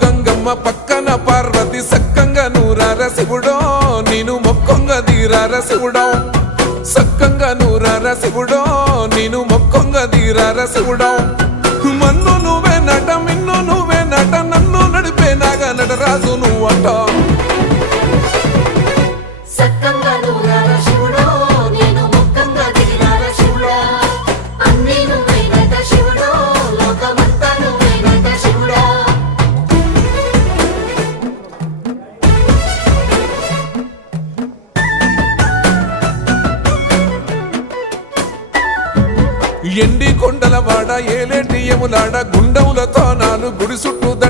గంగమ్మ పక్కన పార్వతి సక్కంగా నూరార శివుడో నేను మొక్కొంగ దీరార శివుడో సక్కంగా నూరార శివుడో నేను మొక్కొంగ దీరార శివుడో మన్ను నువ్వే నట మిన్ను నువ్వే నట నన్ను నడిపే నాగ నటరాజు నువ్వంట ఎండి కొండల వాడ ఏలేటి యములాడ గుండములతో నాలు గుడి చుట్టూ